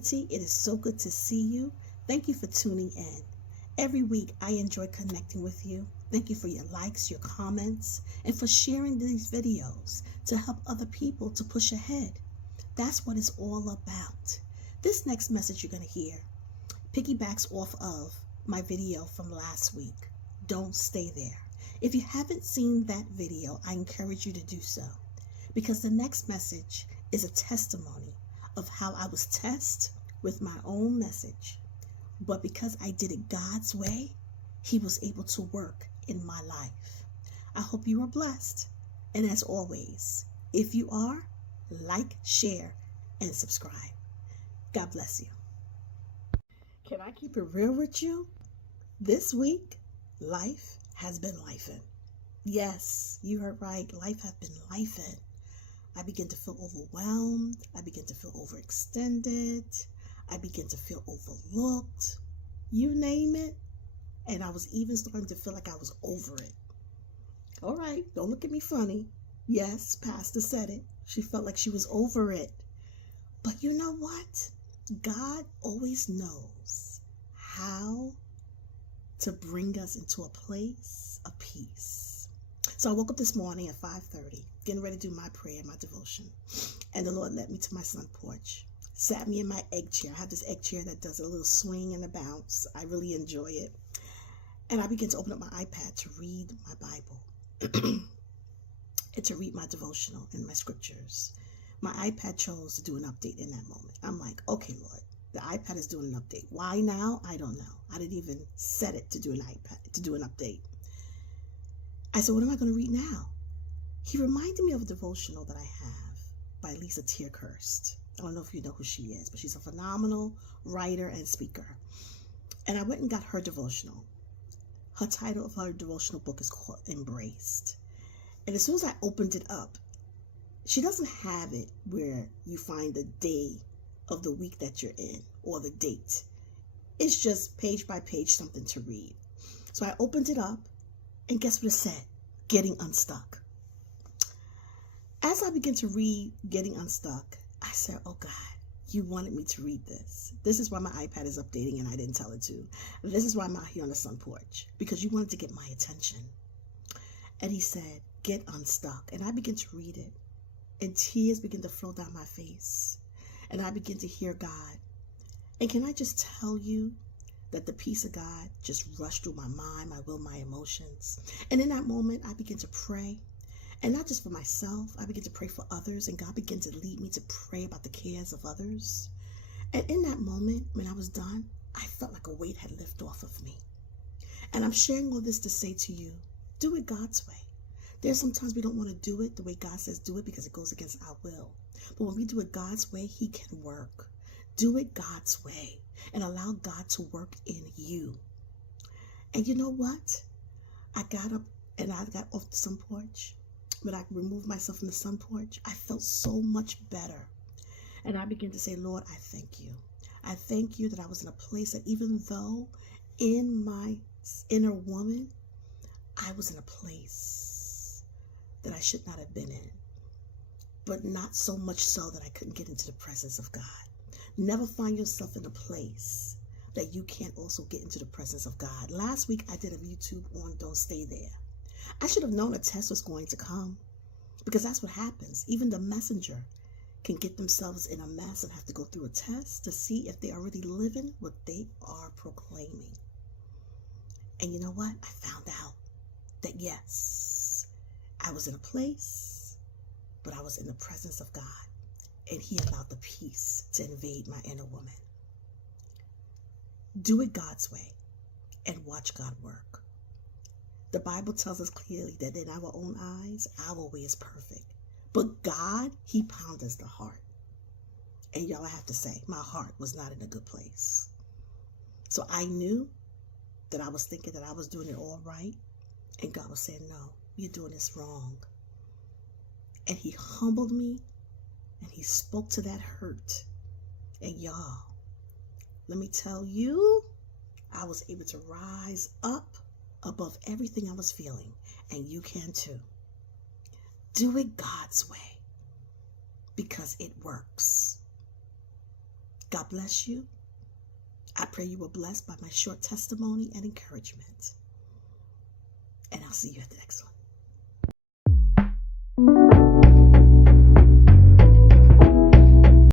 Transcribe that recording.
community. It is so good to see you. Thank you for tuning in. Every week, I enjoy connecting with you. Thank you for your likes, your comments, and for sharing these videos to help other people to push ahead. That's what it's all about. This next message you're going to hear piggybacks off of my video from last week. Don't stay there. If you haven't seen that video, I encourage you to do so, because the next message is a testimony of how I was tested with my own message. But because I did it God's way, He was able to work in my life. I hope you are blessed. And as always, if you are, like, share, and subscribe. God bless you. Can I keep it real with you? This week, life has been lifing. Yes, you heard right. Life has been lifing. I begin to feel overwhelmed. I begin to feel overextended. I begin to feel overlooked. You name it. And I was even starting to feel like I was over it. All right, don't look at me funny. Yes, Pastor said it. She felt like she was over it. But you know what? God always knows how to bring us into a place of peace. So I woke up this morning at 5:30, getting ready to do my prayer, my devotion. And the Lord led me to my front porch, sat me in my egg chair. I have this egg chair that does a little swing and a bounce. I really enjoy it. And I began to open up my iPad to read my Bible and to read my devotional and my scriptures. My iPad chose to do an update in that moment. I'm like, okay, Lord, the iPad is doing an update. Why now? I don't know. I didn't even set it to do an update. I said, what am I going to read now? He reminded me of a devotional that I have by Lisa TerKeurst. I don't know if you know who she is, but she's a phenomenal writer and speaker. And I went and got her devotional. Her title of her devotional book is called Embraced. And as soon as I opened it up, she doesn't have it where you find the day of the week that you're in or the date. It's just page by page something to read. So I opened it up, and guess what it said? Getting Unstuck. As I began to read Getting Unstuck, I said, oh God, you wanted me to read this. This is why my iPad is updating and I didn't tell it to. This is why I'm out here on the sun porch, because you wanted to get my attention. And He said, get unstuck. And I began to read it, and tears began to flow down my face. And I began to hear God. And can I just tell you that the peace of God just rushed through my mind, my will, my emotions. And in that moment, I began to pray. And not just for myself, I began to pray for others. And God began to lead me to pray about the cares of others. And in that moment, when I was done, I felt like a weight had lifted off of me. And I'm sharing all this to say to you, do it God's way. There's sometimes we don't want to do it the way God says do it because it goes against our will. But when we do it God's way, He can work. Do it God's way and allow God to work in you. And you know what? I got up and I got off the sun porch. When I removed myself from the sun porch, I felt so much better. And I began to say, Lord, I thank you. I thank you that I was in a place that even though in my inner woman, I was in a place that I should not have been in, but not so much so that I couldn't get into the presence of God. Never find yourself in a place that you can't also get into the presence of God. Last week, I did a YouTube on Don't Stay There. I should have known a test was going to come, because that's what happens. Even the messenger can get themselves in a mess and have to go through a test to see if they are really living what they are proclaiming. And you know what? I found out that yes, I was in a place, but I was in the presence of God, and He allowed the peace to invade my inner woman. Do it God's way and watch God work. The Bible tells us clearly that in our own eyes, our way is perfect. But God, He ponders the heart. And y'all, I have to say, my heart was not in a good place. So I knew that I was thinking that I was doing it all right. And God was saying, no, you're doing this wrong. And He humbled me, and He spoke to that hurt. And y'all, let me tell you, I was able to rise up above everything I was feeling. And you can too. Do it God's way, because it works. God bless you. I pray you were blessed by my short testimony and encouragement. And I'll see you at the next one.